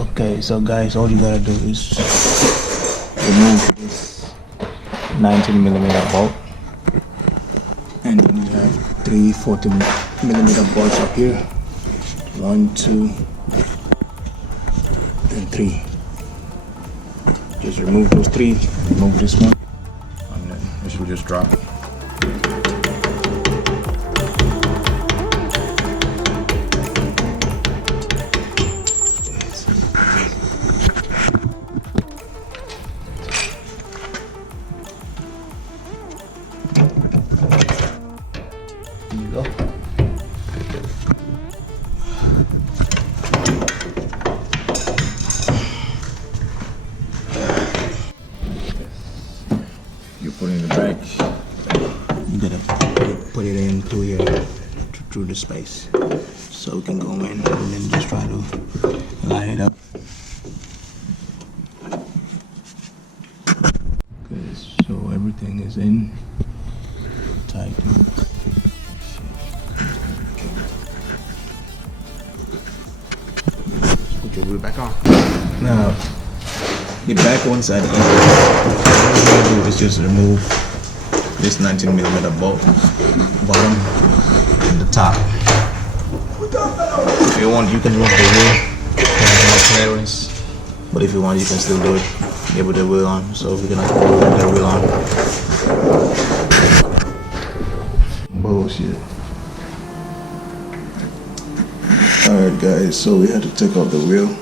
Okay, so guys, all you gotta do is remove this 19mm bolt, and then you have three 40mm bolts up here. 1, 2, and 3. Just remove those 3, remove this one, and then this will just drop. There you go. You put it in the back. You gotta put it in through here, through the space, so we can go in and then just try to line it up. Okay, so everything is in tight. Put your wheel back on. Now, the back one side, all you gotta do is just remove this 19mm bolt, bottom and the top. If you want, you can remove the wheel, more clearance, but if you want, you can still do it. Yeah, with the wheel on. So we're gonna put the wheel on. Bullshit. Alright guys, so we had to take off the wheel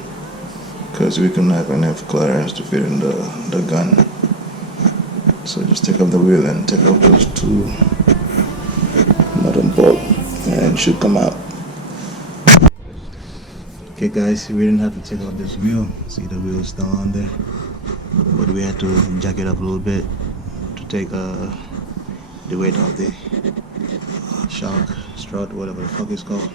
because we couldn't have enough clearance to fit in the gun. So just take off the wheel and take off those 2 bottom bolts and it should come out. Okay guys, we didn't have to take off this wheel. See, the wheel is still on there, but we had to jack it up a little bit to take the weight off the shock, strut, whatever the fuck it's called.